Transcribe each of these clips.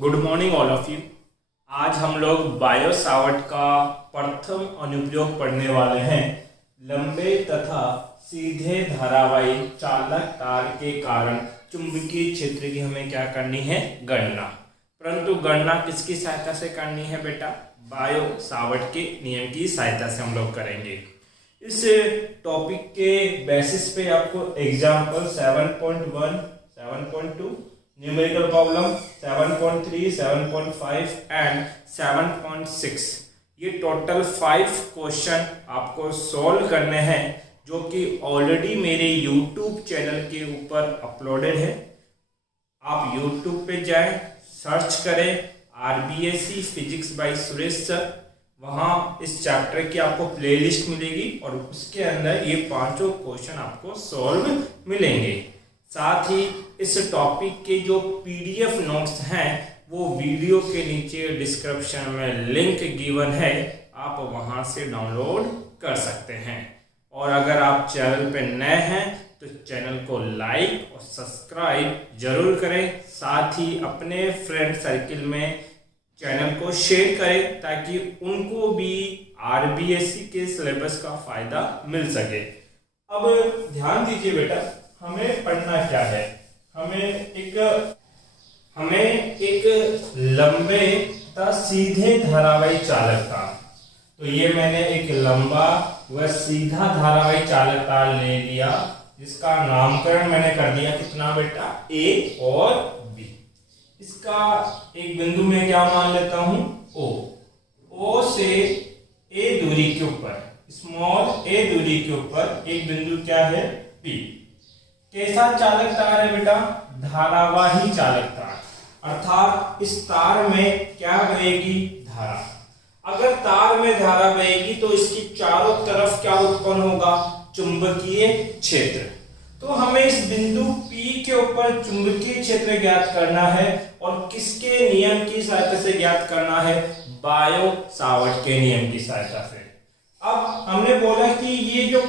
Good morning all of you. आज हम लोग बायो सावर्ट का प्रथम अनुप्रयोग पढ़ने वाले हैं। लंबे तथा सीधे धारावाही चालक तार के कारण चुंबकीय क्षेत्र की हमें क्या करनी है, गणना। परंतु गणना किसकी सहायता से करनी है बेटा? बायो सावर्ट के नियम की सहायता से हम लोग करेंगे। इस टॉपिक के बेसिस पे आपको एग्जाम्पल 7.1, 7.2, न्यूमेरिकल प्रॉब्लम 7.3, 7.5 एंड 7.6 ये टोटल 5 क्वेश्चन आपको सॉल्व करने हैं, जो कि ऑलरेडी मेरे YouTube चैनल के ऊपर अपलोडेड है। आप YouTube पे जाएं, सर्च करें RBSc physics bye Suresh sir. वहाँ इस चैप्टर की आपको प्लेलिस्ट मिलेगी और उसके अंदर ये पांचों क्वेश्चन आपको सॉल्व मिलेंगे। साथ ही इस टॉपिक के जो PDF नोट्स हैं वो वीडियो के नीचे डिस्क्रिप्शन में लिंक गिवन है, आप वहां से डाउनलोड कर सकते हैं। और अगर आप चैनल पे नए हैं तो चैनल को लाइक और सब्सक्राइब जरूर करें। साथ ही अपने फ्रेंड सर्किल में चैनल को शेयर करें ताकि उनको भी RBSc के सिलेबस का फायदा मिल सके। अब ध्यान दीजिए बेटा, हमें पढ़ना क्या है। हमें एक लंबे तथा सीधे धारावाही चालक तार, तो ये मैंने एक लंबा व सीधा धारावाही चालक तार ले लिया, जिसका नामकरण मैंने कर दिया कितना बेटा, A और B। इसका एक बिंदु में क्या मान लेता हूं, O से A दूरी के ऊपर, स्मॉल a दूरी के ऊपर एक बिंदु क्या है, B। कैसा चालक तार है बेटा? धारावाही चालक तार, अर्थात इस तार में क्या बहेगी, धारा। अगर तार में धारा बहेगी तो इसकी चारों तरफ क्या उत्पन्न होगा, चुंबकीय क्षेत्र। तो हमें इस बिंदु P के ऊपर चुंबकीय क्षेत्र ज्ञात करना है, और किसके नियम की सहायता से ज्ञात करना है, बायो सावर्ट के नियम की सहायता से। अब हमने बोला कि ये जो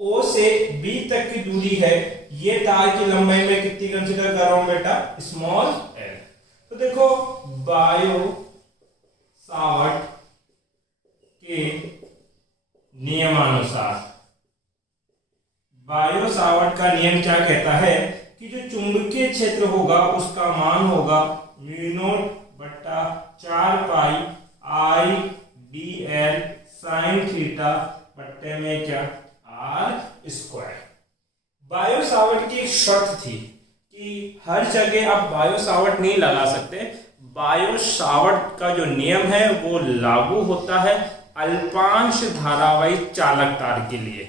O से B तक की दूरी है, ये तार की लंबाई में कितनी कंसीडर कर रहा हूं बेटा, स्मॉल l। तो देखो बायो सावर्ट के नियमानुसार, बायो सावर्ट का नियम क्या कहता है कि जो चुंबकीय क्षेत्र होगा उसका मान होगा μ0/4 पाई I dl sin थीटा बट्टे में क्या, r²। बायो सावर्ट की एक शर्त थी कि हर जगह आप बायो सावर्ट नहीं लगा सकते। बायो सावर्ट का जो नियम है वो लागू होता है अल्पांश धारावाही चालक तार के लिए।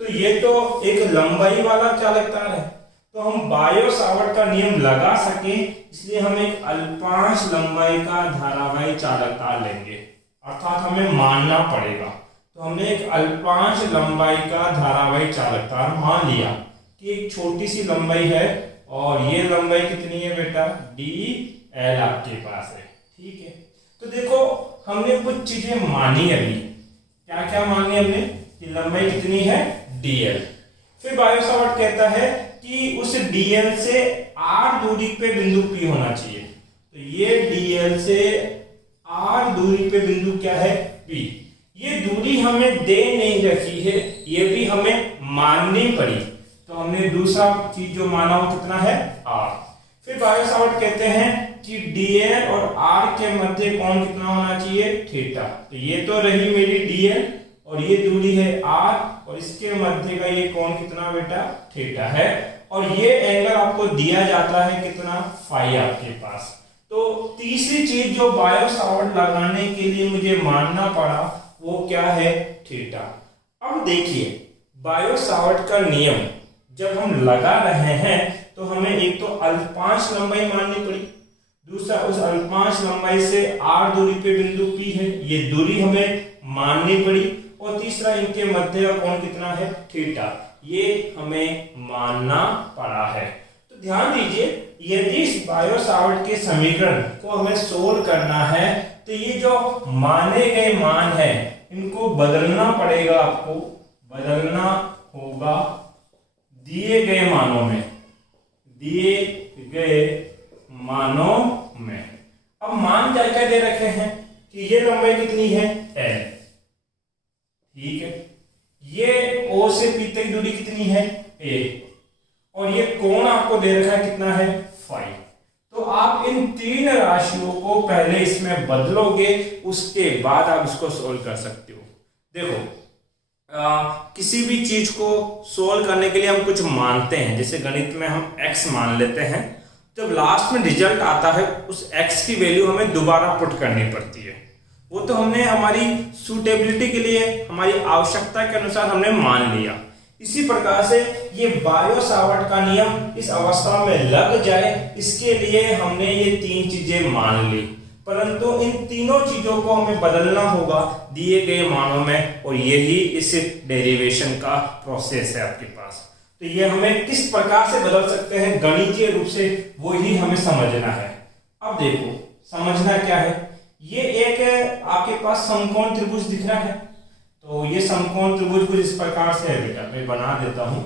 तो ये तो एक लंबाई वाला चालक तार है, तो हम बायो सावर्ट का नियम लगा सके इसलिए हम एक अल्पांश लंबाई का धारावाही चालक तार लेंगे, अर्थात हमें मानना पड़ेगा। तो हमने एक अल्पांश लंबाई का धारावाही चालक तार मान लिया कि एक छोटी सी लंबाई है, और ये लंबाई कितनी है बेटा, dl आपके पास है, ठीक है। तो देखो हमने कुछ चीजें मानी, अभी क्या क्या मानी हमने, कि लंबाई कितनी है, dl। फिर बायो सावर्ट कहता है कि उस dl से r दूरी पे बिंदु P होना चाहिए। तो ये dl से r दूरी पे बिंदु क्या है, P। ये दूरी हमें दे नहीं रखी है, ये भी हमें माननी पड़ी। तो हमने दूसरा चीज जो माना वो कितना है, r। फिर बायो सावर्ट कहते हैं कि dl और r के मध्य कोण कितना होना चाहिए, थीटा। तो ये तो रही मेरी dl और ये दूरी है r, और इसके मध्य का ये कोण कितना बेटा, थीटा है। और ये एंगल आपको दिया जाता है कितना, फाई आपके पास। तो तीसरी चीज जो बायो सावर्ट लगाने के लिए मुझे मानना पड़ा वो क्या है, थीटा। अब देखिए बायो सावर्ट का नियम जब हम लगा रहे हैं तो हमें एक तो अल्पांश लंबाई माननी पड़ी, दूसरा उस अल्पांश लंबाई से r दूरी पे बिंदु P है, ये दूरी हमें माननी पड़ी, और तीसरा इनके मध्य का कोण कितना है, थीटा, ये हमें मानना पड़ा है। तो ध्यान दीजिए, यदि इस बायो सावर्ट के समीकरण को हमें सोल्व करना है तो ये जो माने गए मान है इनको बदलना पड़ेगा, आपको बदलना होगा दिए गए मानों में, दिए गए मानों में। क्या क्या दे रखे हैं कि ये लंबाई कितनी है l, ठीक है, ये O से P तक दूरी कितनी है a, और ये कोण आपको दे रखा है कितना है फाई। तो आप इन तीन राशियों को पहले इसमें बदलोगे, उसके बाद आप इसको सोल्व कर सकते हो। देखो किसी भी चीज को सोल्व करने के लिए हम कुछ मानते हैं, जैसे गणित में हम x मान लेते हैं, जब लास्ट में रिजल्ट आता है उस x की वैल्यू हमें दोबारा पुट करनी पड़ती है। वो तो हमने हमारी सूटेबिलिटी के लिए, हमारी आवश्यकता के अनुसार हमने मान लिया। इसी प्रकार से ये बायो सावर्ट का नियम इस अवस्था में लग जाए, इसके लिए हमने ये तीन चीजें मान ली, परंतु इन तीनों चीजों को हमें बदलना होगा दिए गए मानों में, और यही इस डेरिवेशन का प्रोसेस है आपके पास। तो ये हमें किस प्रकार से बदल सकते हैं गणितीय रूप से, वो ही हमें समझना है। अब देखो समझना क्या है, ये एक आपके पास समकोण त्रिभुज दिख रहा है, तो ये समकोण त्रिभुज कुछ इस प्रकार से है बेटा, मैं बना देता हूं।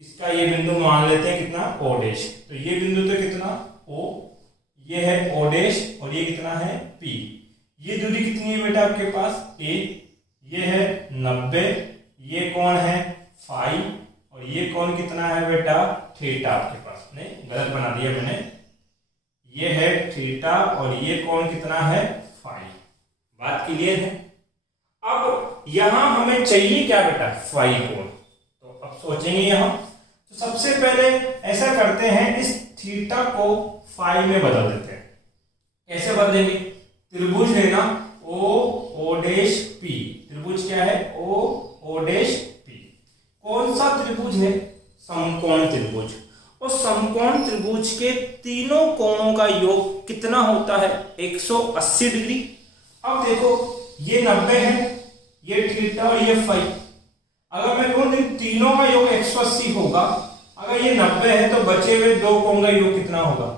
इसका ये बिंदु मान लेते हैं कितना o डैश, तो ये बिंदु तो कितना o, ये है o डैश, और ये कितना है p। ये दूरी कितनी है बेटा आपके पास a, ये है 90, ये कोण है फाई, और ये कोण कितना है बेटा थीटा आपके पास, नहीं गलत बना दिया मैंने, ये है थीटा और ये कोण कितना है फाई। बात क्लियर है। अब यहां हमें चाहिए क्या बेटा फाई कोण, तो अब सोचेंगे यहां, तो सबसे पहले ऐसा करते हैं, इस थीटा को फाई में बदल देते हैं। कैसे बदलेंगे, त्रिभुज लेना o डैश p, त्रिभुज क्या है o डैश p, कौन सा त्रिभुज है समकोण त्रिभुज, और समकोण त्रिभुज के तीनों कोणों का योग कितना होता है 180 डिग्री। अब देखो ये 90 है, ये थीटा और ये फाई, अगर मैं कहूं इन तीनों का योग 180 होगा, अगर ये 90 है तो बचे हुए दो कोण का योग कितना होगा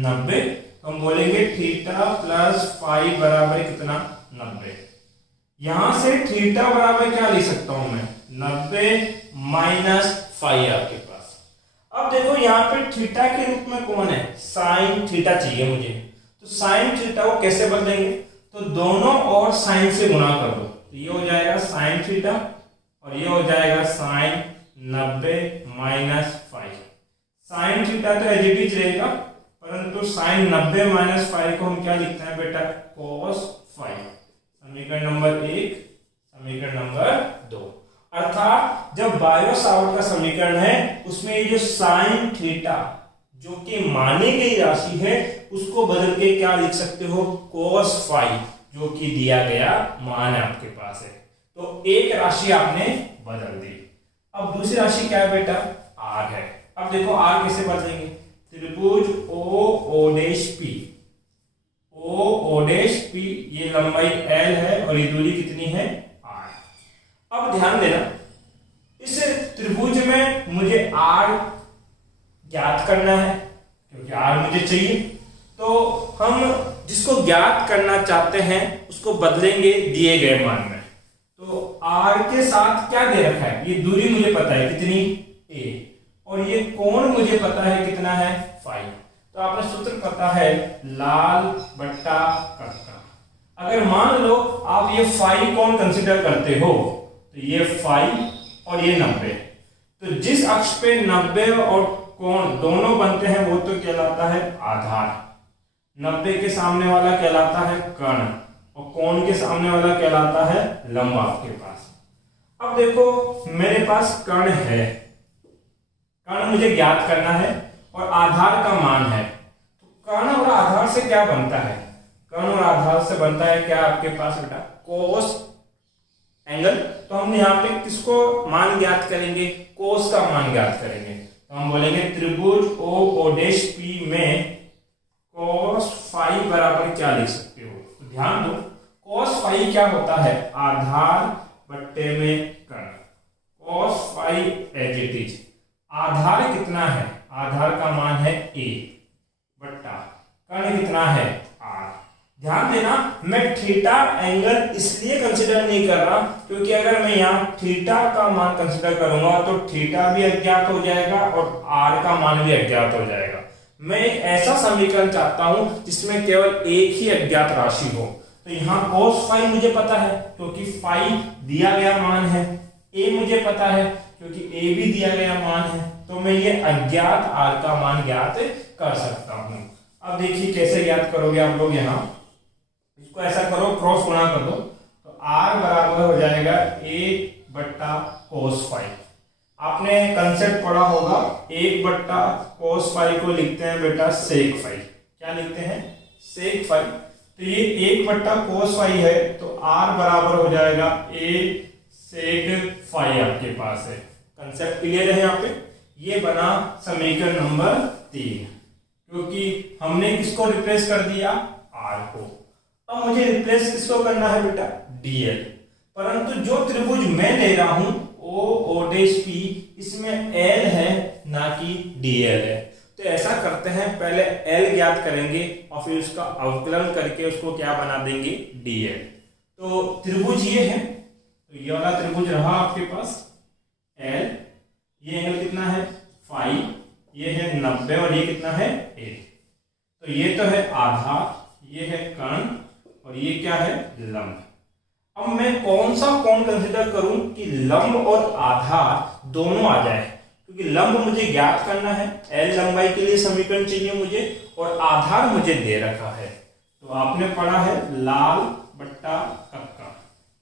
90, तो हम बोलेंगे थीटा प्लस फाई बराबर कितना 90। यहां से थीटा बराबर क्या लिख सकता हूं मैं 90 माइनस फाई आपके पास। अब देखो यहाँ पे थीटा के रूप में कौन है साइन थीटा चाहिए मुझे, तो साइन थीटा को कैसे बदलेंगे, तो दोनों और साइन से गुणा कर दो, तो ये हो जाएगा साइन थीटा और ये हो जाएगा sine 90 minus phi. Sine theta तो एज इट इज रहेगा, परंतु साइन 90 माइनस फाई को हम क्या लिखते हैं बेटा cos फाई। समीकरण नंबर 1, समीकरण नंबर 2, अर्थात जब बायो सावर्ट का समीकरण है उसमें ये जो साइन थीटा जो कि मानी गई राशि है उसको बदल के क्या लिख सकते हो cos फाई, जो कि दिया गया मान आपके पास है। तो एक राशि आपने बदल दी। अब दूसरी राशि क्या है बेटा r है। अब देखो r कैसे बदलेंगे, त्रिभुज o dash p, o dash p, ये लंबाई l है और ये दूरी कितनी है r। अब ध्यान देना इस त्रिभुज में मुझे r ज्ञात करना है, क्योंकि r मुझे चाहिए, तो हम जिसको ज्ञात करना चाहते हैं उसको बदलेंगे दिए गए मान में। तो r के साथ क्या दे रखा है, ये दूरी मुझे पता है कितनी a, और ये कोण मुझे पता है कितना है फाई। तो आपने सूत्र पता है लाल बट्टा कर्ता। अगर मान लो आप ये फाई कोण कंसीडर करते हो तो ये फाई और ये 90, तो जिस अक्ष पे 90 और कोण दोनों बनते हैं वो तो कहलाता है आधार, 90 के सामने वाला कहलाता है कर्ण और कोण के सामने वाला कहलाता है लंब आपके पास। अब देखो मेरे पास कर्ण है, कर्ण मुझे ज्ञात करना है और आधार का मान है, तो कर्ण और आधार से क्या बनता है, कर्ण और आधार से बनता है क्या आपके पास बेटा कोस एंगल। तो हम यहाँ पे किसको मान ज्ञात करेंगे, कोस का मान ज्ञात करेंगे। तो हम बोलेंगे त्रिभुज o डैश p में cos फाई बराबर क्या लिख सकते हो, तो ध्यान दो cos फाई क्या होता है आधार बट्टे में कर्ण, cos phi as it is, आधार कितना है, आधार का मान है a बट्टा कर्ण कितना है r। ध्यान देना मैं थीटा एंगल इसलिए कंसीडर नहीं कर रहा क्योंकि अगर मैं यहाँ थीटा का मान कंसीडर करूंगा तो थीटा भी अज्ञात हो जाएगा और r का मान भी अज्ञात हो जाएगा। मैं एक ऐसा समीकरण चाहता हूं जिसमें केवल एक ही अज्ञात राशि हो। तो यहाँ cos फाई मुझे पता है क्योंकि फाई दिया गया मान है, a मुझे पता है क्योंकि a भी दिया गया मान है, तो मैं ये अज्ञात r का मान ज्ञात कर सकता हूं। अब देखिए कैसे ज्ञात करोगे आप लोग, यहाँ इसको ऐसा करो, क्रॉस गुणा कर दो, तो r बराबर हो जाएगा a बट्टा cos फाई। आपने कंसेप्ट पढ़ा होगा, 1 बट्टा cos फाई को लिखते हैं बेटा सेक फाई। क्या लिखते हैं? Sec phi. तो ये 1 बट्टा cos फाई है, तो r बराबर हो जाएगा a सेक फाई आपके पास है। कंसेप्ट क्लियर है यहाँ पे? ये बना समीकरण नंबर 3, क्योंकि हमने किसको रिप्लेस कर दिया? r को। अब मुझे रिप्लेस किसको करना है बेटा? dl। परंतु जो त्रिभुज मैं ले रहा हूं OO'P, इसमें L है ना कि DL है। तो ऐसा करते हैं, पहले L ज्ञात करेंगे और फिर उसका अवकलन करके उसको क्या बना देंगे? DL। तो त्रिभुज ये है, तो ये वाला त्रिभुज रहा आपके पास L, ये एंगल कितना है? फाई, ये है 90 और ये कितना है? 1। तो ये तो है आधार, ये है कर्ण और ये क्या है? लंब। अब मैं कौन सा कोण कंसीडर करूं कि लंब और आधार दोनों आ जाए, क्योंकि लंब मुझे ज्ञात करना है, L लंबाई के लिए समीकरण चाहिए मुझे, और आधार मुझे दे रखा है। तो आपने पढ़ा है लाल बट्टा कक्का,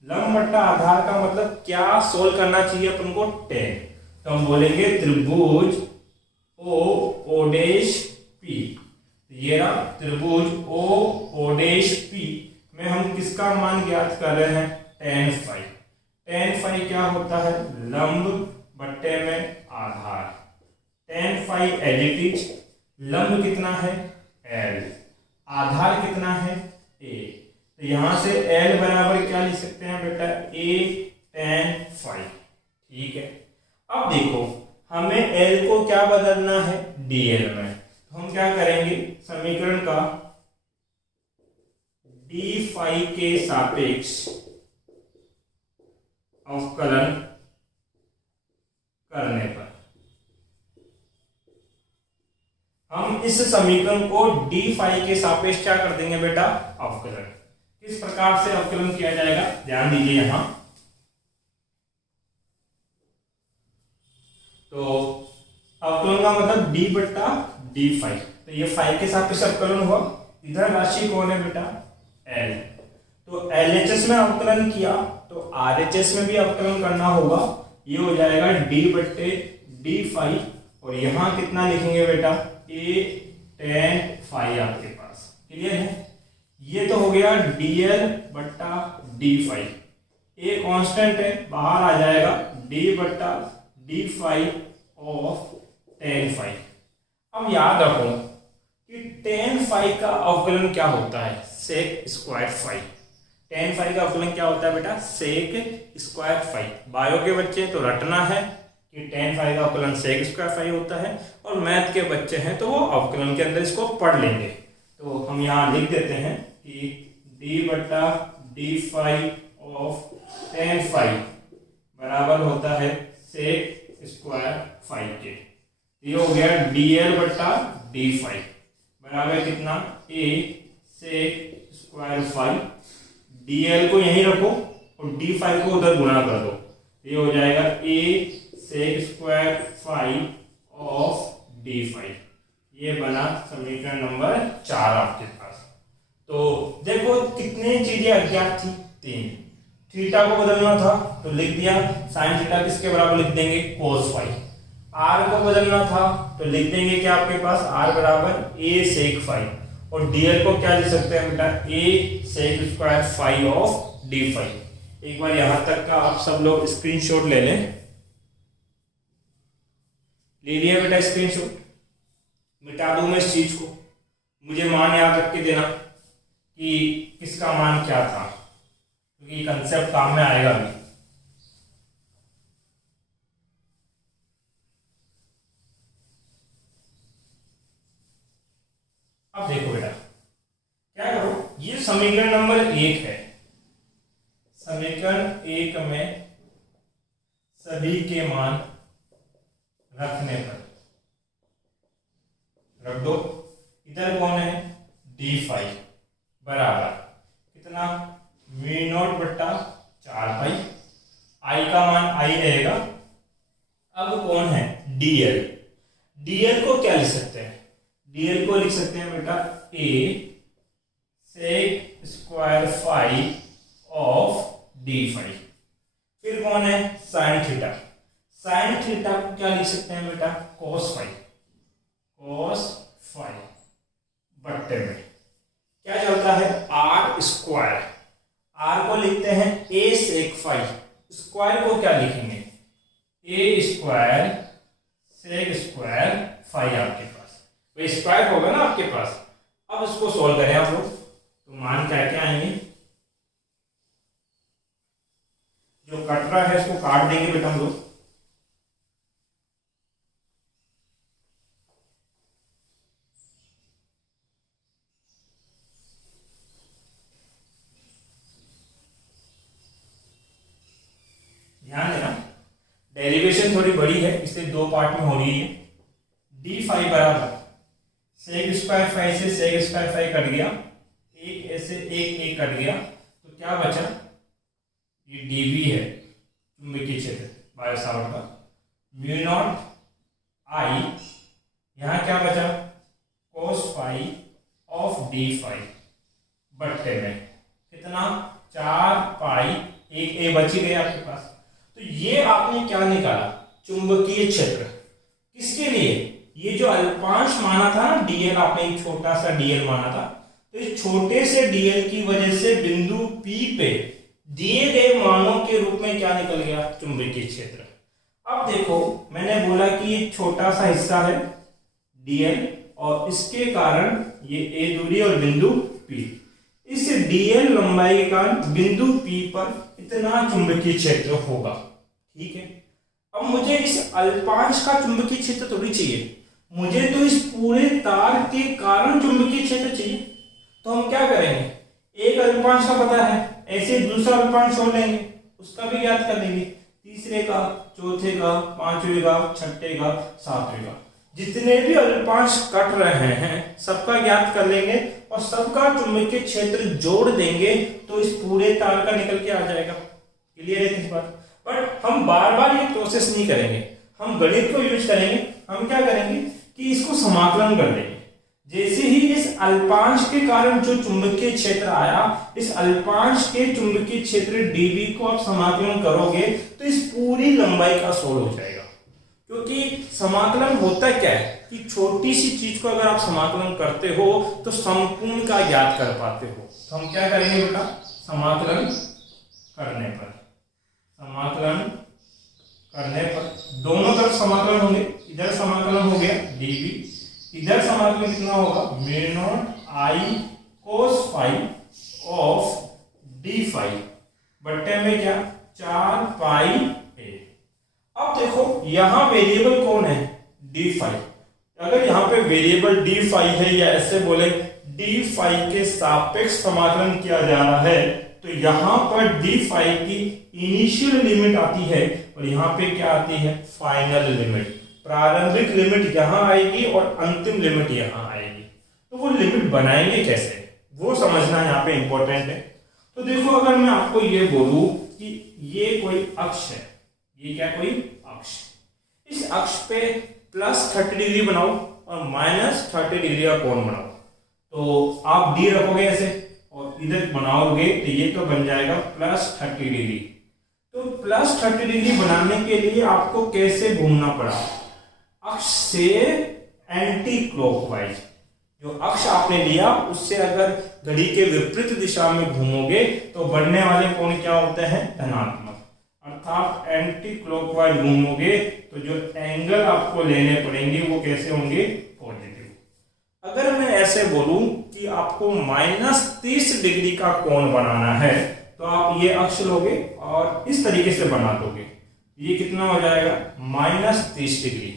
लंब बट्टा आधार का मतलब क्या सोल्व करना चाहिए अपन को? tan। तो हम बोलेंगे त्रिभुज OO'P, ये रहा त्रिभुज OO'P में हम किसका मान ज्ञात कर रहे हैं? tan phi. tan फाई क्या होता है? लंब बट्टे में आधार। tan phi as it is, लंब कितना है? L, आधार कितना है? A। तो यहां से L बराबर क्या लिख सकते हैं बेटा? A tan phi. ठीक है। अब देखो, हमें L को क्या बदलना है? DL में। तो हम क्या करेंगे? समीकरण का d फाई के सापेक्ष अवकलन करने पर हम इस समीकरण को d फाई के सापेक्ष क्या कर देंगे बेटा? अवकलन। किस प्रकार से अवकलन किया जाएगा? ध्यान दीजिए यहां। तो अवकलन का मतलब d बट्टा d फाई, तो ये फाई के सापेक्ष अवकलन हुआ। इधर राशि कौन है बेटा? L। तो LHS में अवकलन किया तो RHS में भी अवकलन करना होगा। ये हो जाएगा d बट्टे d फाई, और यहां कितना लिखेंगे बेटा? A tan फाई आपके पास। क्लियर है? ये तो हो गया dl बट्टा d फाई, A कांस्टेंट है, बाहर आ जाएगा d बट्टा d phi of tan phi. अब याद रखो कि tan फाई का अवकलन क्या होता है? Sec square phi. tan phi का अवकलन क्या होता है बेटा? सेक स्क्वायर फाई। बायो के बच्चे तो रटना है कि tan फाई का अवकलन सेक स्क्वायर फाई होता है, और मैथ के बच्चे हैं तो वो अवकलन के अंदर इसको पढ़ लेंगे। तो हम यहाँ लिख देते हैं कि d बट्टा d phi of tan phi बराबर होता है सेक स्क्वायर फाई के। ये हो गया dl बट्टा d फाई बराबर कितना? a sec square phi. dl को यहीं रखो और d फाई को उधर गुणा कर दो, ये हो जाएगा a sec square phi of d phi. ये बना समीकरण नंबर 4 आपके पास। तो देखो कितने चीजें अज्ञात थी? 3। थीटा को बदलना था तो लिख दिया, साइन थीटा किसके बराबर लिख देंगे? cos phi. r को बदलना था तो लिख देंगे क्या आपके पास? r बराबर a सेक फाई, और dl को क्या लिख सकते हैं बेटा? a sec square phi of d phi. एक बार यहां तक का आप सब लोग स्क्रीनशॉट ले लें। ले लिया बेटा स्क्रीनशॉट? मिटा दूं मैं इस चीज को? मुझे मान याद रख के देना कि किसका मान क्या था, क्योंकि कंसेप्ट काम में आएगा अभी। अब देखो बेटा, क्या करो, ये समीकरण नंबर 1 है। समीकरण 1 में सभी के मान रखने रख दो। इधर कौन है, डी फाई बराबर कितना, म्यू नॉट बट्टा 4 पाई, आई का मान आई रहेगा। अब कौन है, डीएल। डीएल को क्या लिख सकते हैं, डीएल को लिख सकते हैं बेटा a sec square phi of d phi. फिर कौन है, साइन थीटा। साइन थीटा को क्या लिख सकते हैं बेटा, कोस फाई। कोस फाई बट्टे में क्या चलता है, आर स्क्वायर। आर को लिखते हैं ए सेक फाई, स्क्वायर को क्या लिखेंगे, ए स्क्वायर सेक स्क्वायर फाई आपके पास, वही स्क्वायर होगा ना आपके पास। अब इसको सॉल्व करें आप लोग, तो मान क्या क्या आएंगे, जो कट रहा है इसको काट देंगे बेटा हम लोग। ध्यान देना, डेरिवेशन थोड़ी बड़ी है इसलिए 2 पार्ट में हो रही है। डी फाई बराबर सेक स्क्वायर फाई से सेक स्क्वायर फाई कट गया, एक ऐसे एक कट गया, तो क्या बचा, ये डीवी है चुंबकीय क्षेत्र बायो सावर्ट का, म्यू नॉट आई, यहां क्या बचा, cos phi of d phi बट्टे में कितना, 4 पाई, एक ए बची गई आपके पास। तो ये आपने क्या निकाला, चुंबकीय क्षेत्र। किसके लिए, ये जो अल्पांश माना था ना डीएल, आपने एक छोटा सा डीएल माना था, तो इस छोटे से डीएल की वजह से बिंदु पी पे दिए गए मानों के रूप में क्या निकल गया, चुंबकीय क्षेत्र। अब देखो मैंने बोला कि ये छोटा सा हिस्सा है डीएल और इसके कारण ये ए दूरी और बिंदु पी, इस डीएल लंबाई के कारण बिंदु पी पर इतना चुंबकीय क्षेत्र होगा। ठीक है, अब मुझे इस अल्पांश का चुंबकीय क्षेत्र थोड़ी चाहिए, मुझे तो इस पूरे तार के कारण चुंबकीय क्षेत्र चाहिए। तो हम क्या करेंगे, एक अल्पांश का पता है, ऐसे दूसरा अल्पांश छोड़ लेंगे, उसका भी ज्ञात कर लेंगे, तीसरे का, चौथे का, पांचवे का, छठे का, सातवें का, जितने भी अल्पांश कट रहे हैं सबका ज्ञात कर लेंगे और सबका चुंबकीय क्षेत्र जोड़ देंगे तो इस पूरे तार का निकल के आ जाएगा। क्लियर है इस बात। बट हम बार बार ये प्रोसेस नहीं करेंगे, हम गणित को यूज करेंगे। हम क्या करेंगे कि इसको समाकलन कर देंगे। जैसे ही इस अल्पांश के कारण जो चुंबकीय क्षेत्र आया, इस अल्पांश के चुंबकीय क्षेत्र डीवी को आप समाकलन करोगे तो इस पूरी लंबाई का सोल्व हो जाएगा। क्योंकि समाकलन होता क्या है कि छोटी सी चीज को अगर आप समाकलन करते हो तो संपूर्ण का ज्ञात कर पाते हो। तो हम क्या करेंगे बेटा, समाकलन करने पर दोनों तरफ समाकलन होंगे। इधर समाकलन हो गया डीवी, इधर समाकलन कितना होगा, mu naught I cos phi of d phi बट्टे में क्या, 4 पाई ए। अब देखो यहां वेरिएबल कौन है, डी फाई। अगर यहां पे वेरिएबल डी फाई है या ऐसे बोले डी फाई के सापेक्ष समाकलन किया जा रहा है, तो यहां पर डी फाई की इनिशियल लिमिट आती है और यहां पे क्या आती है, फाइनल लिमिट। प्रारंभिक लिमिट यहां आएगी और अंतिम लिमिट यहां आएगी। तो वो लिमिट बनाएंगे कैसे, वो समझना यहाँ पे इंपॉर्टेंट है। तो देखो अगर मैं आपको ये बोलूं कि ये कोई अक्ष है, ये क्या कोई अक्ष, इस अक्ष पे +30 डिग्री बनाओ और -30 डिग्री का कोण बनाओ, तो आप डी रखोगे ऐसे और इधर बनाओगे तो ये तो बन जाएगा +30 डिग्री। तो +30 डिग्री बनाने के लिए आपको कैसे घूमना पड़ा, अक्ष से एंटी क्लॉकवाइज। जो अक्ष आपने लिया उससे अगर घड़ी के विपरीत दिशा में घूमोगे तो बनने वाले कोण क्या होते हैं, धनात्मक। अर्थात एंटी क्लॉकवाइज घूमोगे तो जो एंगल आपको लेने पड़ेंगे वो कैसे होंगे, पॉजिटिव। अगर मैं ऐसे बोलूं कि आपको -30 डिग्री का कोण बनाना है तो आप ये अक्ष लोगे और इस तरीके से बना दोगे, ये कितना हो जाएगा, -30 डिग्री।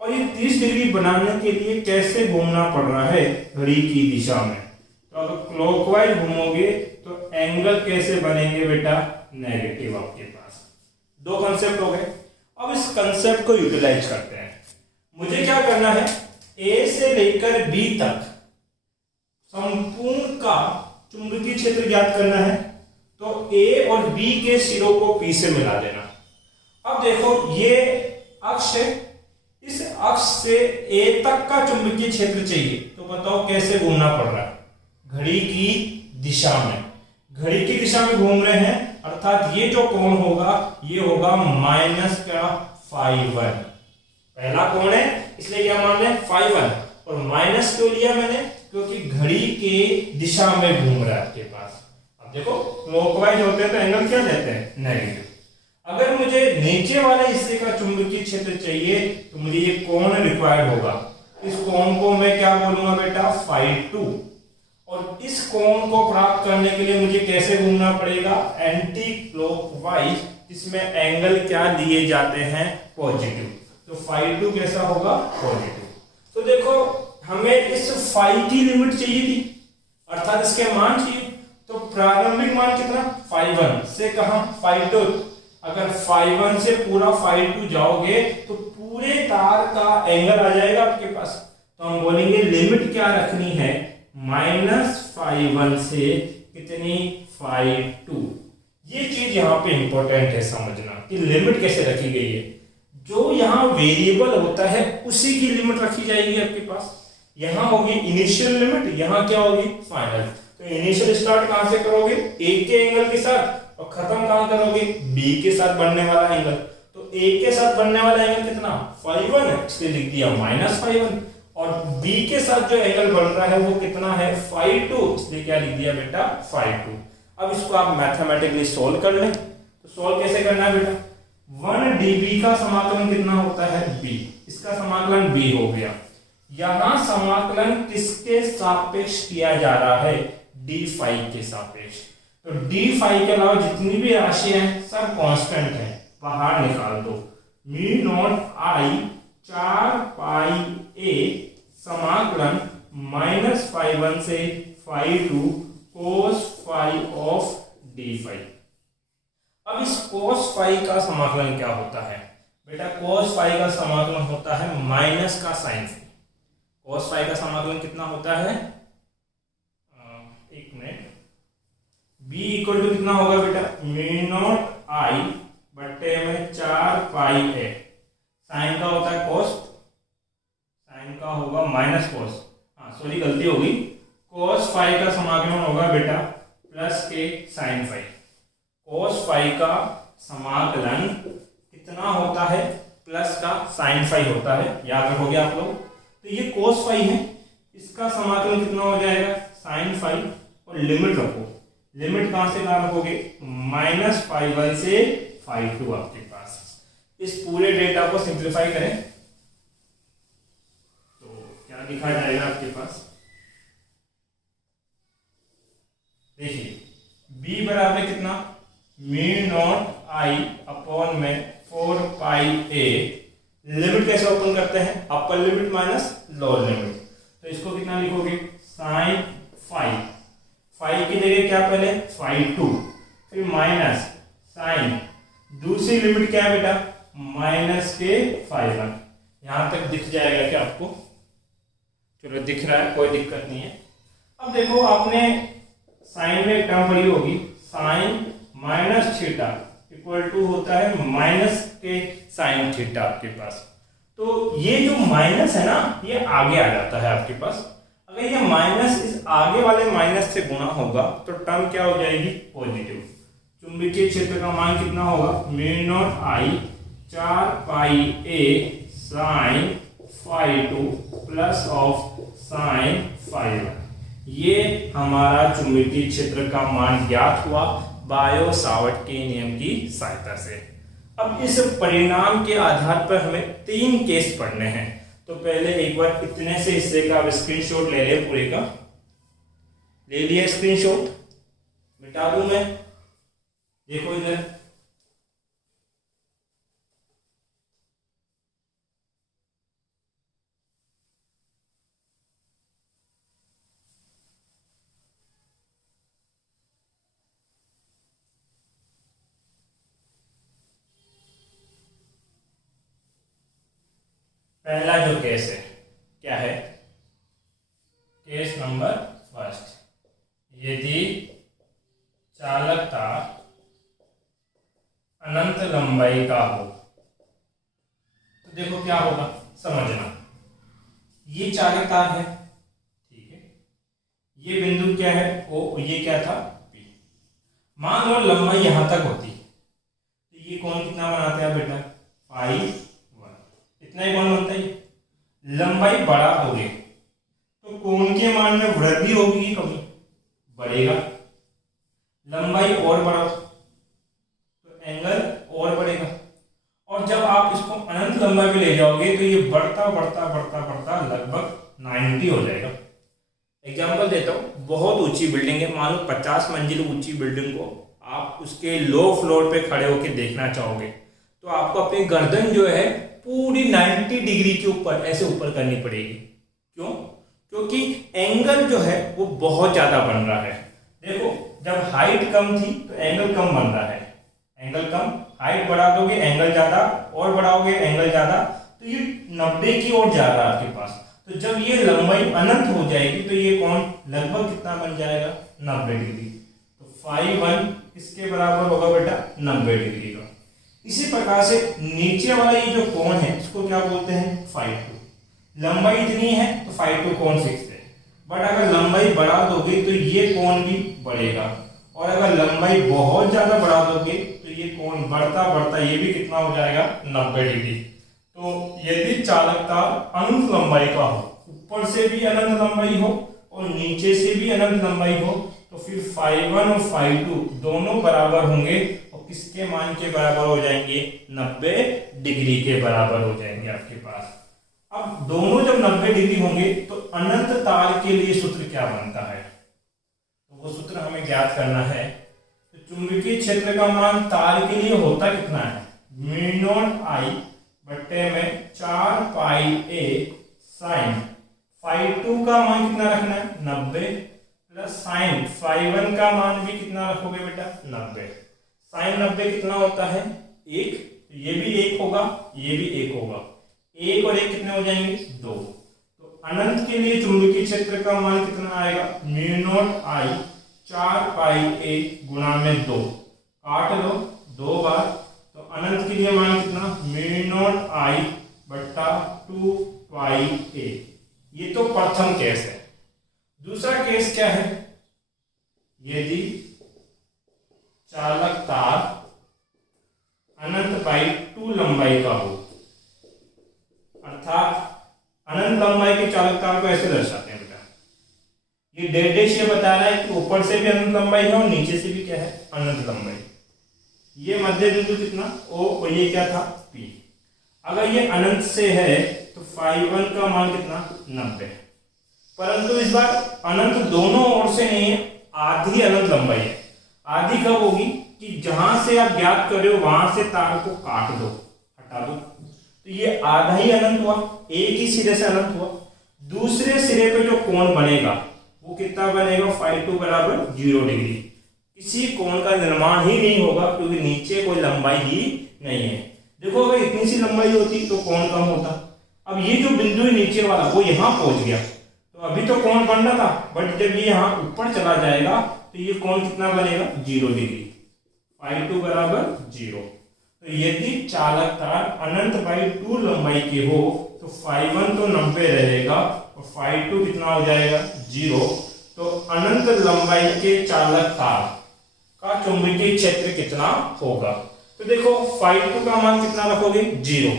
और ये 30 डिग्री बनाने के लिए कैसे घूमना पड़ रहा है, घड़ी की दिशा में। तो अगर क्लॉकवाइज घूमोगे तो एंगल कैसे बनेंगे बेटा, नेगेटिव आपके पास। 2 कंसेप्ट हो गए। अब इस कंसेप्ट को यूटिलाइज करते हैं। मुझे क्या करना है, ए से लेकर बी तक संपूर्ण का चुंबकीय क्षेत्र ज्ञात करना है, तो ए और बी के सिरों को पी से मिला देना। अब देखो ये अक्ष है, इस अक्ष से ए तक का चुंबकीय क्षेत्र चाहिए, तो बताओ कैसे घूमना पड़ रहा है? घड़ी की दिशा में, घड़ी की दिशा में घूम रहे हैं, अर्थात ये जो कोण होगा ये होगा माइनस का φ1। पहला कोण है इसलिए क्या मान रहे हैं φ1, और माइनस क्यों लिया मैंने? क्योंकि घड़ी के दिशा में घूम रहा है आपके पास। अब देखो क्लॉकवाइज होते हैं तो एंगल क्या लेते हैं? नेगेटिव। अगर मुझे नीचे वाले हिस्से का चुंबकीय क्षेत्र चाहिए तो मुझे ये कोण रिक्वायर्ड होगा। इस कोण को मैं क्या बोलूंगा बेटा? φ2। और इस कोण को प्राप्त करने के लिए मुझे कैसे घूमना पड़ेगा? एंटी क्लॉकवाइज, जिसमें एंगल क्या दिए जाते हैं? पॉजिटिव। तो φ2 कैसा होगा? पॉजिटिव। तो देखो हमें इस फाई की लिमिट चाहिए थी, अर्थात इसके मान चाहिए, तो प्रारंभिक मान कितना? φ1 से कहां? φ2। अगर φ1 से पूरा φ2 जाओगे तो पूरे तार का एंगल आ जाएगा आपके पास। तो हम बोलेंगे लिमिट क्या रखनी है? -φ1 से कितनी? φ2। ये चीज यहां पे इंपॉर्टेंट है समझना कि लिमिट कैसे रखी गई है। जो यहां वेरिएबल होता है उसी की लिमिट रखी जाएगी आपके पास। यहां होगी इनिशियल लिमिट, यहां क्या होगी? फाइनल। तो इनिशियल स्टार्ट कहां से करोगे? ए के एंगल के साथ, और खत्म कहां करोगे? बी के साथ बनने वाला एंगल। तो ए के साथ बनने वाला एंगल कितना? φ1 है, इसलिए लिख दिया -φ1। और बी के साथ जो एंगल बन रहा है वो कितना है? φ2, इसलिए क्या लिख दिया बेटा? φ2। अब इसको आप मैथमेटिकली सोल्व कर लें। तो सोल्व कैसे करना है बेटा? 1 dB का समाकलन कितना होता है? b। इसका समाकलन b हो गया। यहां समाकलन किसके सापेक्ष किया जा रहा है? d के सापेक्ष। तो d के अलावा जितनी भी राशि है सब कांस्टेंट है, बाहर निकाल दो। μ0I 4πa समाकलन -φ1 से φ2 cos φ ऑफ d। अब इस cos φ का समाकलन क्या होता है बेटा? cos φ का समाकलन होता है माइनस का साइन φ। cos φ का समाकलन कितना होता है? एक मिनट। b इक्वल टू कितना होगा बेटा? μ0I बट्टे में 4πa। साइन का होता है cos, साइन का होगा माइनस cos। हाँ सॉरी गलती होगी। cos φ का समाकलन होगा बेटा प्लस के साइन φ। cos φ का समाकलन कितना होता है? प्लस का साइन φ होता है, याद रखोगे आप लोग। तो ये cos φ है, इसका समाकलन कितना हो जाएगा? साइन φ। और लिमिट रखो, लिमिट कहां से कहां रखोगे? -φ1 से φ2 आपके पास। इस पूरे डेटा को सिंप्लीफाई करें तो क्या लिखा जाएगा आपके पास? देखिए b बराबर कितना? μ0I अपॉन में 4πa। लिमिट कैसे ओपन करते हैं? Upper limit minus lower limit. तो इसको कितना लिखोगे? साइन φ। की जगह क्या पहले? φ2, फिर माइनस साइन, दूसरी लिमिट क्या है बेटा? माइनस के φ1। यहां तक दिख जाएगा क्या आपको? चलो दिख रहा है, कोई दिक्कत नहीं है। अब देखो आपने साइन में एक टर्म पढ़ी होगी, sine minus theta equal to होता है माइनस के साइन थीटा आपके पास। तो ये जो माइनस है ना, ये आगे आ जाता है आपके पास। अगर ये माइनस इस आगे वाले माइनस से गुणा होगा तो टर्म क्या हो जाएगी? पॉजिटिव। चुंबकीय क्षेत्र का मान कितना होगा? μ0I 4πa sin φ2 plus of sine φ1। ये हमारा चुंबकीय क्षेत्र का मान ज्ञात हुआ बायो सावर्ट के नियम की सहायता से। अब इस परिणाम के आधार पर हमें 3 केस पढ़ने हैं। तो पहले एक बार इतने से हिस्से का अब स्क्रीनशॉट ले ले, पूरे का ले लिया स्क्रीनशॉट, मिटा दूं मैं। देखो इधर पहला जो केस है क्या क्या है, केस नंबर फर्स्ट, यदि चालक तार अनंत लंबाई का हो तो देखो क्या होगा, समझना। ये चालक तार है, ठीक है, ये बिंदु क्या है ओ, ये क्या था P। मान लो लंबाई यहां तक होती तो ये कोण कितना बनाते हैं बेटा, पाई 1, इतना ही कोण बनता है। लंबाई बढ़ा दोगे तो कोण के मान में वृद्धि होगी कि कमी, बढ़ेगा। लंबाई और बढ़ाओ तो एंगल और बढ़ेगा, और जब आप इसको अनंत लंबाई पे ले जाओगे तो ये बढ़ता बढ़ता बढ़ता बढ़ता लगभग 90 हो जाएगा। एग्जांपल देता हूँ, बहुत ऊंची बिल्डिंग है, मान लो 50 मंजिल ऊंची बिल्डिंग को आप उसके लो फ्लोर पे खड़े होकर देखना चाहोगे तो आपको अपनी गर्दन जो है पूरी 90 डिग्री के ऊपर ऐसे ऊपर करनी पड़ेगी। क्यों? क्योंकि एंगल जो है वो बहुत ज्यादा बन रहा है। देखो, जब हाइट कम थी तो एंगल कम बन रहा है, एंगल कम, हाइट बढ़ा दोगे एंगल ज्यादा, और बढ़ाओगे एंगल ज्यादा, तो ये 90 की ओर जा रहा है आपके पास। तो जब ये लंबाई अनंत हो जाएगी तो ये कोण लगभग कितना बन जाएगा, 90 डिग्री। तो फाई 1 किसके बराबर होगा बेटा, 90 डिग्री का। इसी प्रकार से नीचे वाला ये जो कोण है इसको क्या बोलते हैं, फाई 2। लंबाई इतनी है तो फाई 2 कोण 6 है, बट अगर लंबाई बढ़ा दोगे तो ये कोण भी बढ़ेगा, और अगर लंबाई बहुत ज्यादा बढ़ा दोगे तो ये कोण बढ़ता बढ़ता ये भी कितना हो जाएगा, 90 डिग्री। तो यदि चालक तार अनंत लंबाई का हो, ऊपर से भी अनंत लंबाई हो और नीचे से भी अनंत लंबाई हो, तो फिर फाई 1 और फाई 2 दोनों बराबर होंगे, और किसके मान के बराबर हो जाएंगे, 90 डिग्री के बराबर हो जाएंगे आपके पास। अब दोनों जब 90 डिग्री होंगे तो अनंत तार के लिए सूत्र क्या बनता है, तो वो सूत्र हमें ज्ञात करना है। तो चुंबकीय क्षेत्र का मान तार के लिए होता कितना है, μ0I बट्टे में 4 पाई a साइन फाई 2 का मान कितना रखना है, 90, प्लस साइन फाई 1 का मान भी कितना रखोगे बेटा, 90। साइन 90 कितना होता है, 1, तो ये भी 1 होगा, ये भी 1 होगा, 1 और 1 कितने हो जाएंगे, 2। तो अनंत के लिए चुंबकीय क्षेत्र का मान कितना आएगा, μ0I 4 पाई a गुणा में 2, काट लो 2 बार, तो अनंत के लिए मान कितना, μ0I बट्टा 2 पाई a। ये तो प्रथम केस है। दूसरा केस क्या है, यदि चालक तार अनंत बाई 2 लंबाई का हो, अर्थात अनंत लंबाई के चालक तार को ऐसे दर्शाते हैं बेटा, ये डेश ये बता रहा है कि ऊपर से भी अनंत लंबाई है और नीचे से भी क्या है, अनंत लंबाई। ये मध्य बिंदु कितना O, और ये क्या था P। अगर ये अनंत से है तो फाई 1 का मान कितना, 90, परंतु इस बार अनंत दोनों ओर से नहीं है, आधी अनंत लंबाई है। आधी कब होगी कि जहां से आप ज्ञात कर रहे हो वहां से तार को काट दो, हटा दो, तो ये आधा ही अनंत हुआ, एक ही सिरे से अनंत हुआ। दूसरे सिरे पे जो कोण बनेगा वो कितना बनेगा, फाई 2 बराबर 0 डिग्री। किसी कोण का निर्माण ही नहीं होगा क्योंकि नीचे कोई लंबाई ही नहीं है। देखो, अगर इतनी सी लंबाई होती तो कोण कम होता। अब ये जो बिंदु है नीचे वाला वो यहाँ पहुंच गया, तो अभी तो कोण बन रहा था, बट जब ये यहाँ ऊपर चला जाएगा तो ये कोण कितना बनेगा, 0 डिग्री, फाई 2 बराबर 0। तो यदि चालक तार अनंत बाई 2 लंबाई के हो तो फाई 1 तो 90 रहेगा और फाई 2 कितना हो जाएगा, 0। तो अनंत लंबाई के चालक तार का चुंबकीय क्षेत्र कितना होगा, तो देखो फाई 2 का मान कितना रखोगे, 0,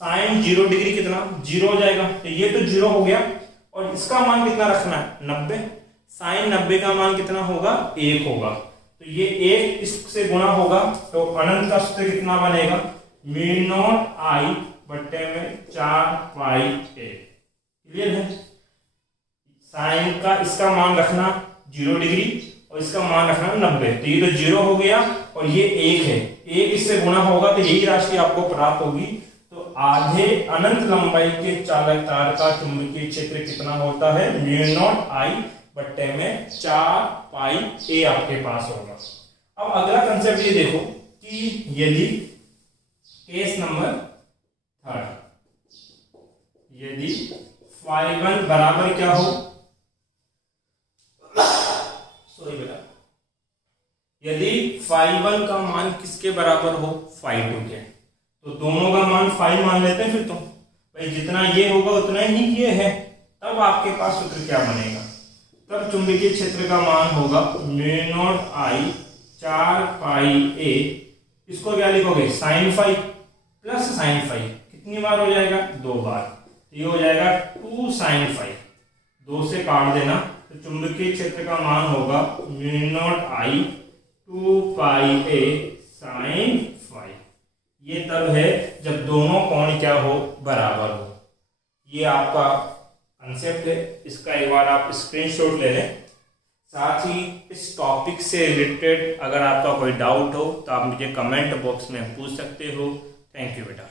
साइन 0 डिग्री कितना, 0 हो जाएगा, तो ये तो 0 हो गया, और इसका मान कितना रखना है, 90, साइन 90 का मान कितना होगा, 1 होगा, तो ये 1 इससे गुणा होगा, तो अनंत का सूत्र कितना बनेगा, μ0I बट्टे में 4 पाई a। क्लियर है? साइन का इसका मान रखना 0 डिग्री और इसका मान रखना 90, तो ये तो 0 हो गया और ये 1 है, 1 इससे गुणा होगा तो यही राशि आपको प्राप्त होगी। तो आधे अनंत लंबाई के चालक तार का चुंबकीय क्षेत्र कितना होता है, μ0I बट्टे में 4 पाई a आपके पास होगा। अब अगला कंसेप्ट ये देखो कि यदि केस नंबर 3, यदि φ1 बराबर क्या हो, सॉरी बेटा, यदि φ1 का मान किसके बराबर हो, φ2 के, तो दोनों का मान फाइव मान लेते हैं। फिर तो भाई जितना ये होगा उतना ही ये है, तब आपके पास सूत्र क्या बनेगा, तब चुंबकीय क्षेत्र का मान होगा म्यू नॉट आई 4 पाई ए, इसको क्या लिखोगे sine five plus sine five, कितनी बार हो जाएगा, 2 बार, ये हो जाएगा 2 साइन फाइव, 2 से काट देना, तो चुंबकीय क्षेत्र का मान होगा म्यू नॉट आई 2 पाई ए साइन फाइव। ये तब है जब दोनों कोण क्या हो, बराबर हो। ये आपका कंसेप्ट है, इसका एक बार आप स्क्रीनशॉट ले लें। साथ ही इस टॉपिक से रिलेटेड अगर आपका कोई डाउट हो तो आप मुझे कमेंट बॉक्स में पूछ सकते हो। थैंक यू बेटा।